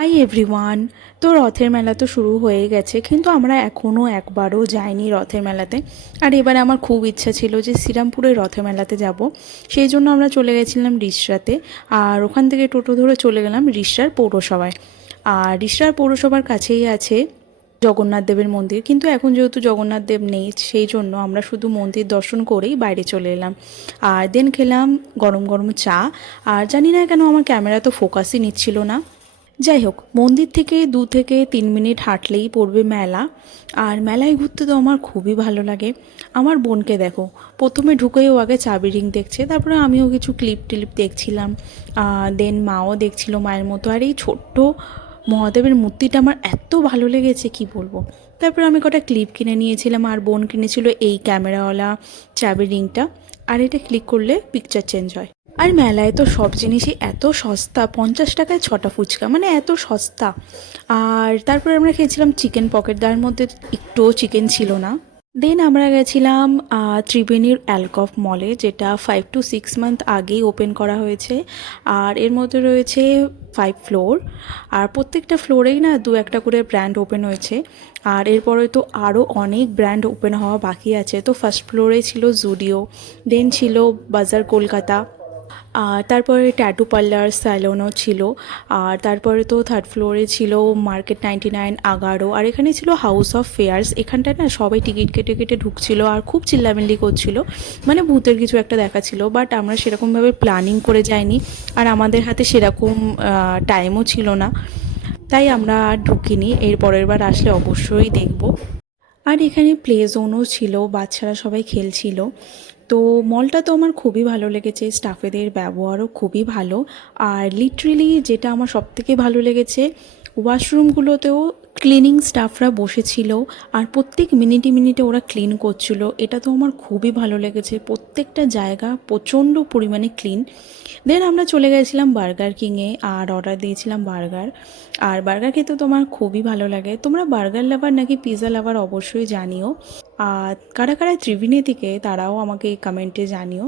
Hi everyone. তো রথের মেলা তো শুরু হয়ে গেছে, কিন্তু আমরা এখনও একবারও যাইনি রথের মেলাতে। আর এবারে আমার খুব ইচ্ছা ছিল যে শ্রীরামপুরের রথের মেলাতে যাব। সেই জন্য আমরা চলে গেছিলাম রিষড়াতে। আর ওখান থেকে টোটো ধরে চলে গেলাম রিষড়ার পৌরসভায়। আর রিষড়ার পৌরসভার কাছেই আছে জগন্নাথ দেবের মন্দির, কিন্তু এখন যেহেতু জগন্নাথ দেব নেই, সেই জন্য আমরা শুধু মন্দির দর্শন করেই বাইরে চলে এলাম। আর দেন খেলাম গরম গরম চা। আর জানি না কেন আমার ক্যামেরা তো ফোকাসই নিচ্ছিল না। যাই হোক, মন্দির থেকে 2 থেকে 3 মিনিট হাঁটলেই পড়বে মেলা। আর মেলায় ঘুরতে তো আমার খুবই ভালো লাগে। আমার বোনকে দেখো, প্রথমে ঢুকেই ও আগে চাবি রিং দেখছে, তারপরে আমিও কিছু ক্লিপ টিলিপ দেখছিলাম। দেন মাও দেখছিল মায়ের মতো। আর এই ছোট্ট মহাদেবের মূর্তিটা আমার এত ভালো লেগেছে কি বলবো। তারপরে আমি কটা ক্লিপ কিনে নিয়েছিলাম, আর বোন কিনেছিল এই ক্যামেরাওয়ালা চাবি রিংটা। আর এটা ক্লিক করলে পিকচার চেঞ্জ হয়। আর মেলায় তো সব জিনিসই এত সস্তা, 50 টাকায় 6টা ফুচকা, মানে এত সস্তা। আর তারপরে আমরা খেয়েছিলাম চিকেন পকেট, তার মধ্যে একটুও চিকেন ছিল না। দেন আমরা গেছিলাম ত্রিবেণীর অ্যালকফ মলে, যেটা 5 to 6 মান্থ আগেই ওপেন করা হয়েছে। আর এর মধ্যে রয়েছে 5 ফ্লোর। আর প্রত্যেকটা ফ্লোরেই না 2-1টা করে ব্র্যান্ড ওপেন হয়েছে। আর এরপরে তো আরও অনেক ব্র্যান্ড ওপেন হওয়া বাকি আছে। তো ফার্স্ট ফ্লোরে ছিল জুডিও, দেন ছিল বাজার কলকাতা, আর তারপরে ট্যাটু পার্লার স্যালনও ছিল। আর তারপরে তো থার্ড ফ্লোরে ছিল মার্কেট 99, আগারো। আর এখানে ছিল হাউস অফ ফেয়ার্স। এখানটায় না সবাই টিকিট কেটে কেটে ঢুকছিল আর খুব চিল্লামিল্লি করছিল, মানে ভূতের কিছু একটা দেখাচ্ছিল। বাট আমরা সেরকমভাবে প্ল্যানিং করে যাইনি, আর আমাদের হাতে সেরকম টাইমও ছিল না, তাই আমরা আর ঢুকিনি। এর পরের বার আসলে অবশ্যই দেখব। আর এখানে প্লে জোনও ছিল, বাচ্চারা সবাই খেলছিল। তো মলটা তো আমার খুবই ভালো লেগেছে, স্টাফেদের ব্যবহারও খুবই ভালো। আর লিটারেলি যেটা আমার সবথেকে ভালো লেগেছে, ওয়াশরুমগুলোতেও ক্লিনিং স্টাফরা বসেছিল। আর প্রত্যেক মিনিটে মিনিটে ওরা ক্লিন করছিল, এটা তো আমার খুবই ভালো লেগেছে। প্রত্যেকটা জায়গা প্রচণ্ড পরিমাণে ক্লিন। দেন আমরা চলে গেছিলাম বার্গার কিংয়ে, আর অর্ডার দিয়েছিলাম বার্গার। আর বার্গার খেতে তো আমার খুবই ভালো লাগে। তোমরা বার্গার লাভার নাকি পিৎজা লাভার অবশ্যই জানিও। আর কারা কারা ত্রিবেণী থেকে তারাও আমাকে কমেন্টে জানিও।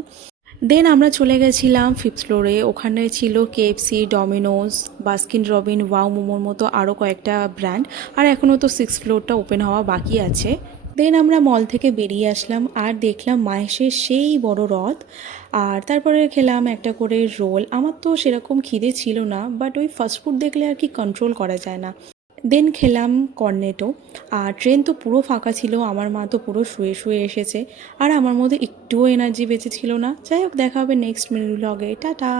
দেন আমরা চলে গেছিলাম 5th ফ্লোরে। ওখানে ছিল KFC, Domino's, Baskin Robin, wow মোমোর মতো আরও কয়েকটা ব্র্যান্ড। আর এখনও তো 6th ফ্লোরটা ওপেন হওয়া বাকি আছে। দেন আমরা মল থেকে বেরিয়ে আসলাম আর দেখলাম মাহেশের সেই বড় রথ। আর তারপরে খেলাম একটা করে রোল। আমার তো সেরকম খিদে ছিল না, বাট ওই ফাস্টফুড দেখলে আর কি কন্ট্রোল করা যায় না। দেন খেলাম কর্নেটো। আর ট্রেন তো পুরো ফাঁকা ছিল, আমার মা তো পুরো শুয়ে শুয়ে এসেছে। আর আমার মধ্যে একটুও এনার্জি বেঁচে ছিল না। যাই হোক, দেখা হবে নেক্সট মিনি ব্লগে। টাটা।